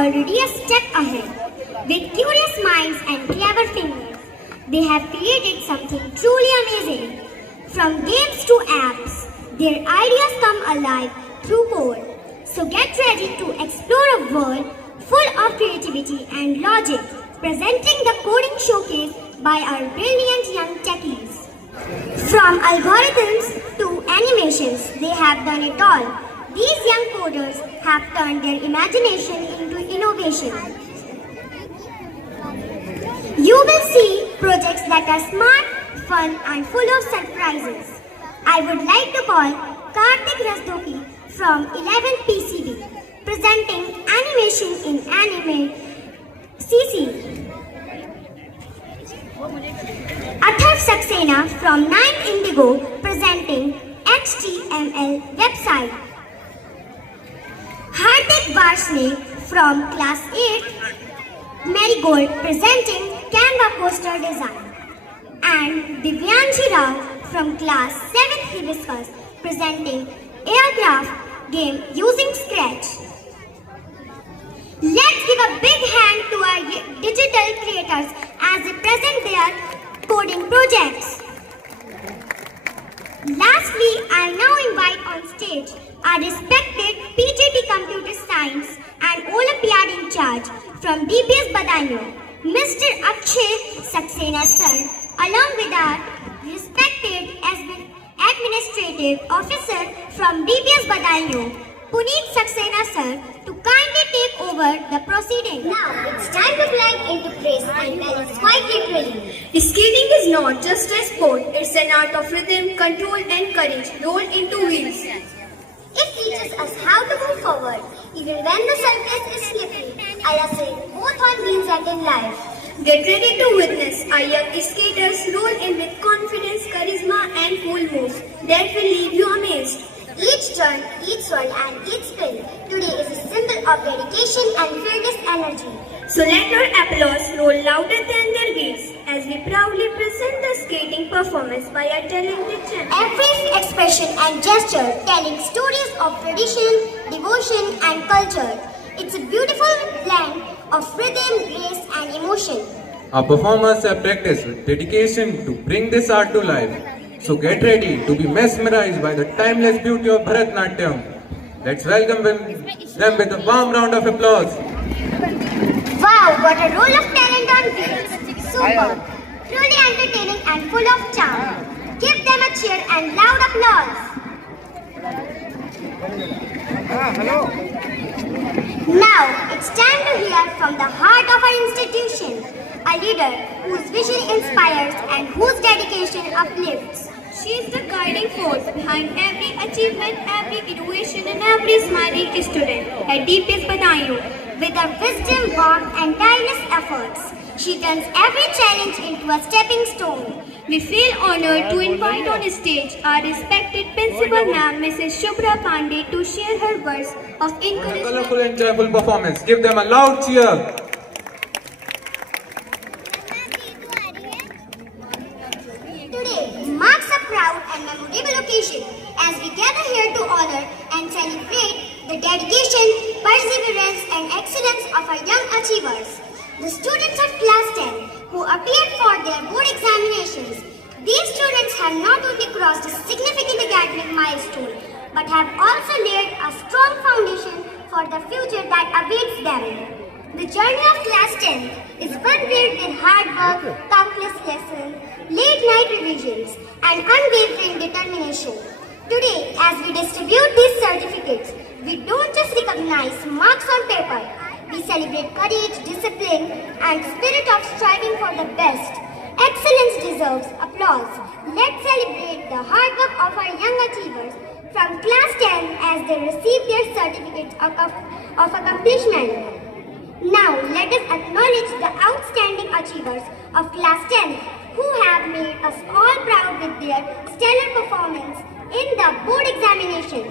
already a step ahead. With curious minds and clever fingers, they have created something truly amazing. From games to apps, their ideas come alive through code. So get ready to explore a world full of creativity and logic, presenting the coding showcase by our brilliant young techies. From algorithms to animations, they have done it all. These young coders have turned their imagination into innovation. You will see projects that are smart, fun and full of surprises. I would like to call Karthik Rasdoki from 11 PCB, presenting animation in Anime CC. Atharv Saxena from 9 Indigo, presenting HTML website. Hardik Varshney from class 8 Marigold, presenting Canva poster design. And Divyanshi Rao from class 7th Hibiscus, presenting aircraft game using Scratch. Let's give a big hand to our digital creators as they present their coding projects. Lastly, I now invite on stage our respected PGT Computer Science and Olympiad in charge from DPS Badaino, Mr. Akshay Saxena sir, along with our respected administrative officer from DPS Badaino, Puneet Saxena sir, to kindly take over the proceedings. Now it's time to climb into place, and that is quite literally. Skating is not just a sport, it's an art of rhythm, control and courage rolled into wheels. It teaches us how to move forward, even when the surface is slippery. I have said both on wheels and in life. Get ready to witness our young skaters roll in with confidence, charisma and cool moves that will leave you amazed. Each turn, each swirl and each spin today is a symbol of dedication and fearless energy. So let your applause roll louder than their wheels as we proudly present the skating performance by our talented champions. Every expression and gesture telling stories of tradition, devotion and culture. It's a beautiful blend of rhythm, grace and emotion. Our performers have practiced with dedication to bring this art to life. So get ready to be mesmerized by the timeless beauty of Bharatanatyam. Let's welcome them with a warm round of applause. Wow, what a roll of talent on wheels. Super. Truly entertaining and full of charm. Give them a cheer and loud applause. Now, it's time to hear from the heart of our institution. A leader whose vision inspires and whose dedication uplifts. She is the guiding force behind every achievement, every innovation and every smiling student at DPS Badaino. With her wisdom, warmth and tireless efforts, she turns every challenge into a stepping stone. We feel honored to invite on stage our respected Principal Ma'am, Mrs. Shubhra Pandey, to share her words of encouragement. Colorful and joyful performance. Give them a loud cheer. Today marks a proud and memorable occasion as we gather here to honor and celebrate the dedication, perseverance and excellence of our young achievers. The students of class 10 who appeared for their board examinations. These students have not only crossed a significant academic milestone but have also laid a strong foundation for the future that awaits them. The journey of class 10 is one filled with hard work, countless lessons, late-night revisions, and unwavering determination. Today, as we distribute these certificates, we don't just recognize marks on paper. We celebrate courage, discipline, and spirit of striving for the best. Excellence deserves applause. Let's celebrate the hard work of our young achievers from class 10 as they receive their certificates of accomplishment. Now, let us acknowledge the outstanding achievers of class 10 who have made us all proud with their stellar performance in the board examinations.